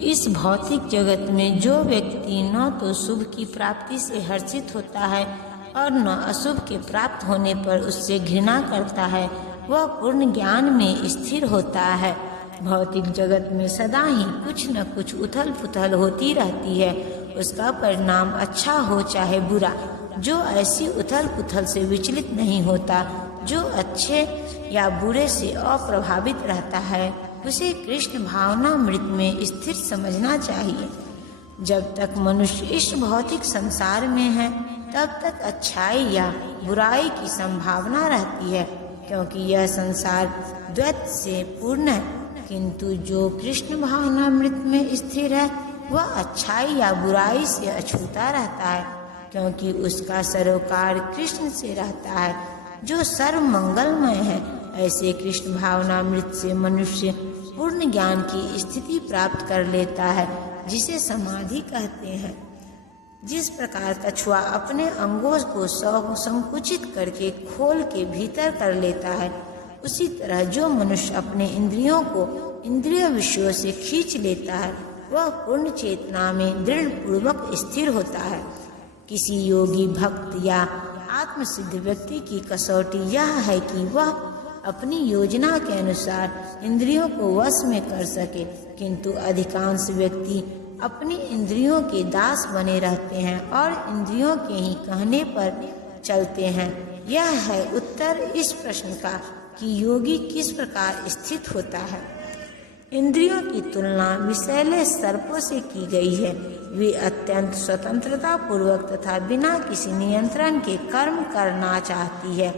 इस भौतिक जगत में जो व्यक्ति न तो शुभ की प्राप्ति से हर्षित होता है और न अशुभ के प्राप्त होने पर उससे घृणा करता है, वह पूर्ण ज्ञान में स्थिर होता है। भौतिक जगत में सदा ही कुछ न कुछ उथल पुथल होती रहती है, उसका परिणाम अच्छा हो चाहे बुरा। जो ऐसी उथल पुथल से विचलित नहीं होता, जो अच्छे या बुरे से अप्रभावित रहता है, उसे कृष्ण भावनामृत में स्थिर समझना चाहिए। जब तक मनुष्य इस भौतिक संसार में है, तब तक अच्छाई या बुराई की संभावना रहती है, क्योंकि यह संसार द्वैत से पूर्ण है। किंतु जो कृष्ण भावनामृत में स्थिर है, वह अच्छाई या बुराई से अछूता रहता है, क्योंकि उसका सरोकार कृष्ण से रहता है, जो सर्व मंगलमय है। ऐसे कृष्ण भावनामृत से मनुष्य पूर्ण ज्ञान की स्थिति प्राप्त कर लेता है, जिसे समाधि कहते हैं। जिस प्रकार कछुआ अपने अंगों को संकुचित करके खोल के भीतर कर लेता है, उसी तरह जो मनुष्य अपने इंद्रियों को इंद्रिय विषयों से खींच लेता है, वह पूर्ण चेतना में दृढ़ पूर्वक स्थिर होता है। किसी योगी भक्त या आत्मसिद्ध व्यक्ति की कसौटी यह है कि वह अपनी योजना के अनुसार इंद्रियों को वश में कर सके, किंतु अधिकांश व्यक्ति अपनी इंद्रियों के दास बने रहते हैं और इंद्रियों के ही कहने पर चलते हैं। यह है उत्तर इस प्रश्न का कि योगी किस प्रकार स्थित होता है। इंद्रियों की तुलना विषैले सर्पों से की गई है। वे अत्यंत स्वतंत्रता पूर्वक तथा बिना किसी नियंत्रण के कर्म करना चाहती है।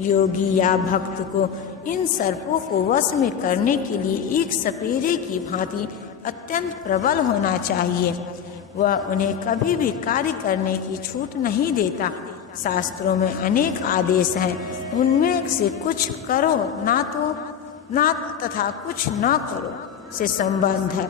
योगी या भक्त को इन सर्पों को वश में करने के लिए एक सपेरे की भांति अत्यंत प्रबल होना चाहिए। वह उन्हें कभी भी कार्य करने की छूट नहीं देता। शास्त्रों में अनेक आदेश हैं, उनमें से कुछ करो ना तथा कुछ न करो से संबंध है।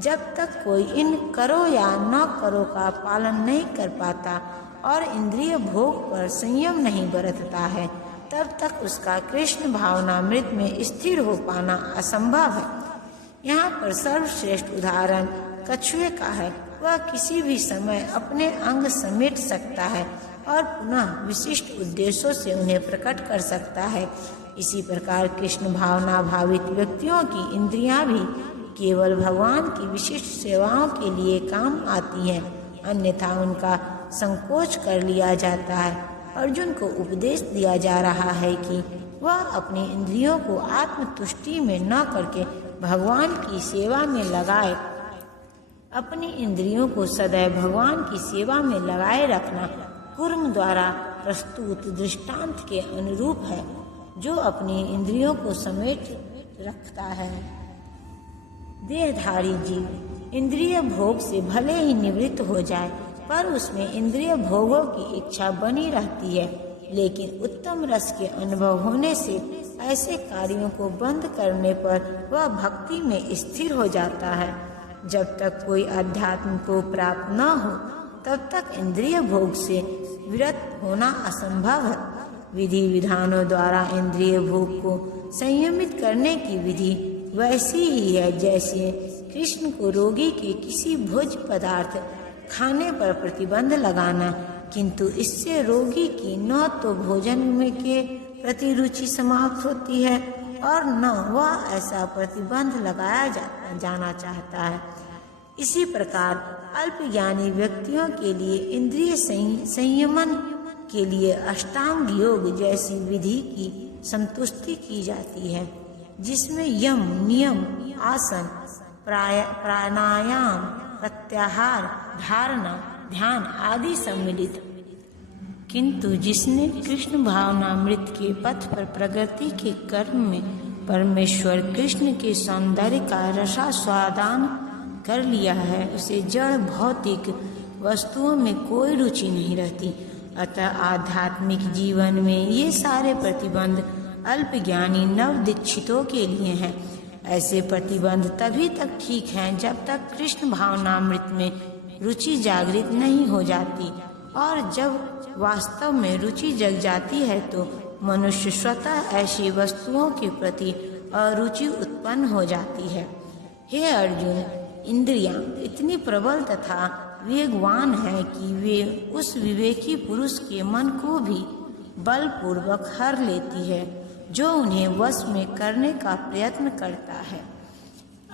जब तक कोई इन करो या न करो का पालन नहीं कर पाता और इंद्रिय भोग पर संयम नहीं बरतता है, तब तक उसका कृष्ण भावनामृत में स्थिर हो पाना असंभव है। यहाँ पर सर्वश्रेष्ठ उदाहरण कछुए का है। वह किसी भी समय अपने अंग समेट सकता है और पुनः विशिष्ट उद्देश्यों से उन्हें प्रकट कर सकता है। इसी प्रकार कृष्ण भावना भावित व्यक्तियों की इंद्रियां भी केवल भगवान की विशिष्ट सेवाओं के लिए काम आती हैं, अन्यथा उनका संकोच कर लिया जाता है। अर्जुन को उपदेश दिया जा रहा है कि वह अपनी इंद्रियों को आत्मतुष्टि में न करके भगवान की सेवा में लगाए। अपनी इंद्रियों को सदैव भगवान की सेवा में लगाए रखना कुर्म द्वारा प्रस्तुत दृष्टांत के अनुरूप है, जो अपनी इंद्रियों को समेट रखता है। देहधारी जीव इंद्रिय भोग से भले ही निवृत्त हो जाए, पर उसमें इंद्रिय भोगों की इच्छा बनी रहती है। लेकिन उत्तम रस के अनुभव होने से ऐसे कार्यों को बंद करने पर वह भक्ति में स्थिर हो जाता है। जब तक कोई अध्यात्म को प्राप्त न हो, तब तक इंद्रिय भोग से विरत होना असंभव है। विधि विधानों द्वारा इंद्रिय भोग को संयमित करने की विधि वैसी ही है जैसे कृष्ण को रोगी के किसी भोज्य पदार्थ खाने पर प्रतिबंध लगाना, किंतु इससे रोगी की न तो भोजन में के प्रति रुचि समाप्त होती है और न वह ऐसा प्रतिबंध लगाया जाना चाहता है। इसी प्रकार अल्पज्ञानी व्यक्तियों के लिए इंद्रिय संयमन के लिए अष्टांग योग जैसी विधि की संतुष्टि की जाती है, जिसमें यम, नियम, आसन, प्राणायाम, प्रत्याहार, धारणा, ध्यान आदि सम्मिलित। किंतु जिसने कृष्ण भावनामृत के पथ पर प्रगति के कर्म में परमेश्वर कृष्ण के सौंदर्य का रसास्वादन कर लिया है, उसे जड़ भौतिक वस्तुओं में कोई रुचि नहीं रहती। अतः आध्यात्मिक जीवन में ये सारे प्रतिबंध अल्पज्ञानी नवदीक्षितों के लिए हैं। ऐसे प्रतिबंध तभी तक ठीक हैं जब तक कृष्ण भावनामृत में रुचि जागृत नहीं हो जाती, और जब वास्तव में रुचि जग जाती है तो मनुष्य स्वतः ऐसी वस्तुओं के प्रति अरुचि उत्पन्न हो जाती है। हे अर्जुन, इंद्रियां इतनी प्रबल तथा वेगवान है कि वे उस विवेकी पुरुष के मन को भी बलपूर्वक हर लेती है जो उन्हें वश में करने का प्रयत्न करता है।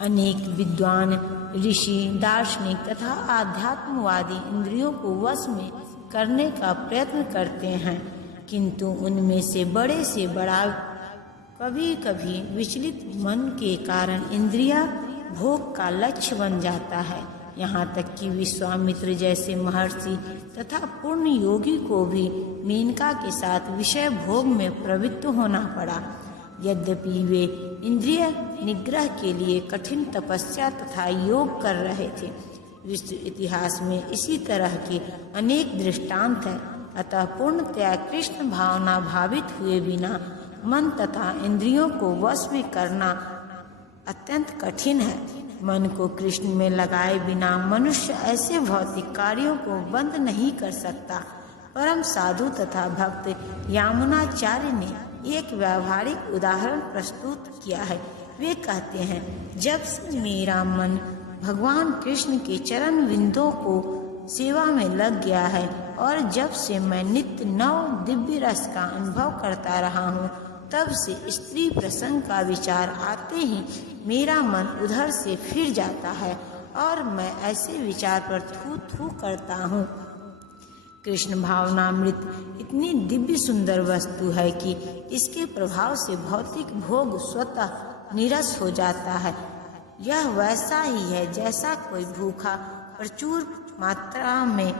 अनेक विद्वान, ऋषि, दार्शनिक तथा आध्यात्मवादी इंद्रियों को वश में करने का प्रयत्न करते हैं, किंतु उनमें से बड़ा कभी कभी विचलित मन के कारण इंद्रिया भोग का लक्ष्य बन जाता है। यहाँ तक कि विश्वामित्र जैसे महर्षि तथा पूर्ण योगी को भी मेनका के साथ विषय भोग में प्रवृत्त होना पड़ा। यद्यपि वे इंद्रिय निग्रह के लिए कठिन तपस्या तथा योग कर रहे थे। विश्व इतिहास में इसी तरह के अनेक दृष्टांत हैं। अतः पूर्णतया कृष्ण भावना भावित हुए बिना मन तथा इंद्रियों को वश में करना अत्यंत कठिन है। मन को कृष्ण में लगाए बिना मनुष्य ऐसे भौतिक कार्यों को बंद नहीं कर सकता। परम साधु तथा भक्त यामुनाचार्य ने एक व्यावहारिक उदाहरण प्रस्तुत किया है। वे कहते हैं, जब से मेरा मन भगवान कृष्ण के चरण बिंदों को सेवा में लग गया है और जब से मैं नित्य नव दिव्य रस का अनुभव करता रहा हूँ, तब से स्त्री प्रसंग का विचार आते ही मेरा मन उधर से फिर जाता है और मैं ऐसे विचार पर थू थू करता हूँ। कृष्ण भावनामृत इतनी दिव्य सुंदर वस्तु है कि इसके प्रभाव से भौतिक भोग स्वतः निरस हो जाता है। यह वैसा ही है जैसा कोई भूखा प्रचुर मात्रा में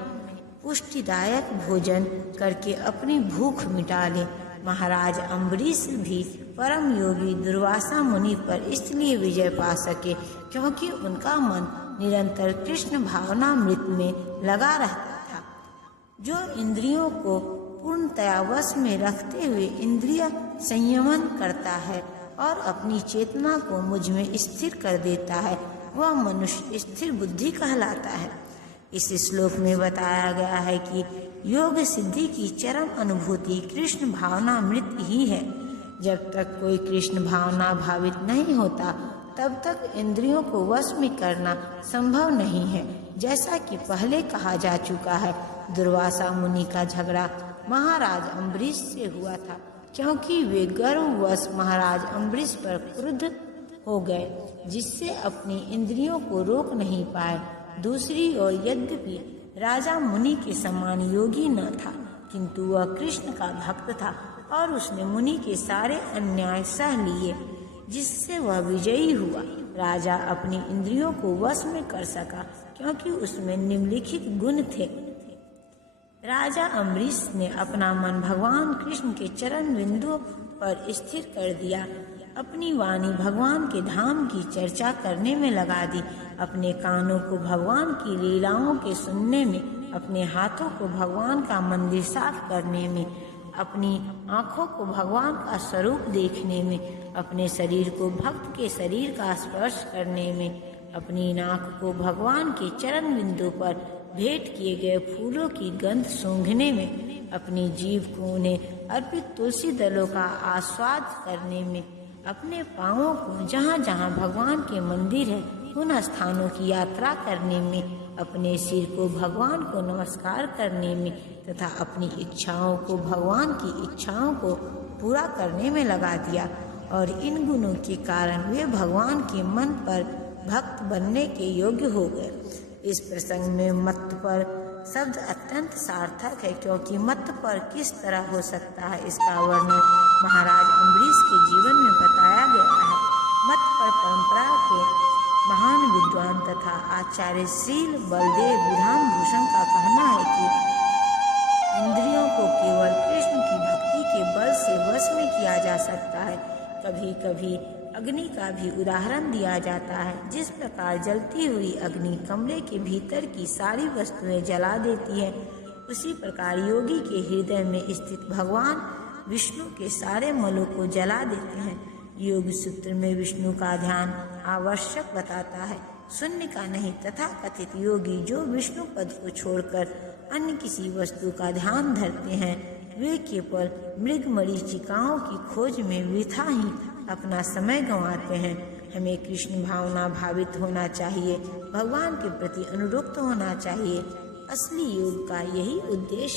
पुष्टिदायक भोजन करके अपनी भूख मिटा ले। महाराज अम्बरीश भी परम योगी दुर्वासा मुनि पर इसलिए विजय पा सके क्योंकि उनका मन निरंतर कृष्ण भावनामृत में लगा रहता था। जो इंद्रियों को पूर्णतया वश में रखते हुए इंद्रिय संयमन करता है और अपनी चेतना को मुझ में स्थिर कर देता है, वह मनुष्य स्थिर बुद्धि कहलाता है। इस श्लोक में बताया गया है कि योग सिद्धि की चरम अनुभूति कृष्ण भावनामृत ही है। जब तक कोई कृष्ण भावना भावित नहीं होता, तब तक इंद्रियों को वश में करना संभव नहीं है। जैसा कि पहले कहा जा चुका है, दुर्वासा मुनि का झगड़ा महाराज अम्बरीश से हुआ था, क्योंकि वे गर्ववश महाराज अम्बरीश पर क्रुद्ध हो गए, जिससे अपनी इंद्रियों को रोक नहीं पाए। दूसरी ओर यद्यपि राजा मुनि के समान योगी न था, किंतु वह कृष्ण का भक्त था और उसने मुनि के सारे अन्याय सह लिए, जिससे वह विजयी हुआ। राजा अपनी इंद्रियों को वश में कर सका क्योंकि उसमें निम्नलिखित गुण थे। राजा अम्बरीश ने अपना मन भगवान कृष्ण के चरण बिंदुओं पर स्थिर कर दिया, अपनी वाणी भगवान के धाम की चर्चा करने में लगा दी, अपने कानों को भगवान की लीलाओं के सुनने में, अपने हाथों को भगवान का मंदिर साफ करने में, अपनी आँखों को भगवान का स्वरूप देखने में, अपने शरीर को भक्त के शरीर का स्पर्श करने में, अपनी नाक को भगवान के चरण बिंदु पर भेंट किए गए फूलों की गंध सूंघने में, अपनी जीभ को उन्हें अर्पित तुलसी दलों का आस्वाद करने में, अपने पांवों को जहाँ जहाँ भगवान के मंदिर है उन स्थानों की यात्रा करने में, अपने सिर को भगवान को नमस्कार करने में तथा अपनी इच्छाओं को भगवान की इच्छाओं को पूरा करने में लगा दिया। और इन गुणों के कारण वे भगवान के मन पर भक्त बनने के योग्य हो गए। इस प्रसंग में मत्त पर शब्द अत्यंत सार्थक है, क्योंकि मत्त पर किस तरह हो सकता है इसका वर्णन महाराज अम्बरीश के जीवन में बताया गया है। मत्त पर परंपरा के महान विद्वान तथा आचार्य श्रील बलदेव विधान भूषण का कहना है कि इंद्रियों को केवल कृष्ण की भक्ति के बल से वश में किया जा सकता है। कभी कभी अग्नि का भी उदाहरण दिया जाता है। जिस प्रकार जलती हुई अग्नि कमरे के भीतर की सारी वस्तुएं जला देती है, उसी प्रकार योगी के हृदय में स्थित भगवान विष्णु के सारे मलों को जला देते हैं। योग सूत्र में विष्णु का ध्यान आवश्यक बताता है, शून्य का नहीं। तथा कथित योगी जो विष्णु पद को छोड़कर अन्य किसी वस्तु का ध्यान धरते हैं, वे केवल मृग मरीचिकाओं की खोज में वृथा ही अपना समय गंवाते हैं। हमें कृष्ण भावना भावित होना चाहिए, भगवान के प्रति अनुरक्त होना चाहिए। असली योग का यही उद्देश्य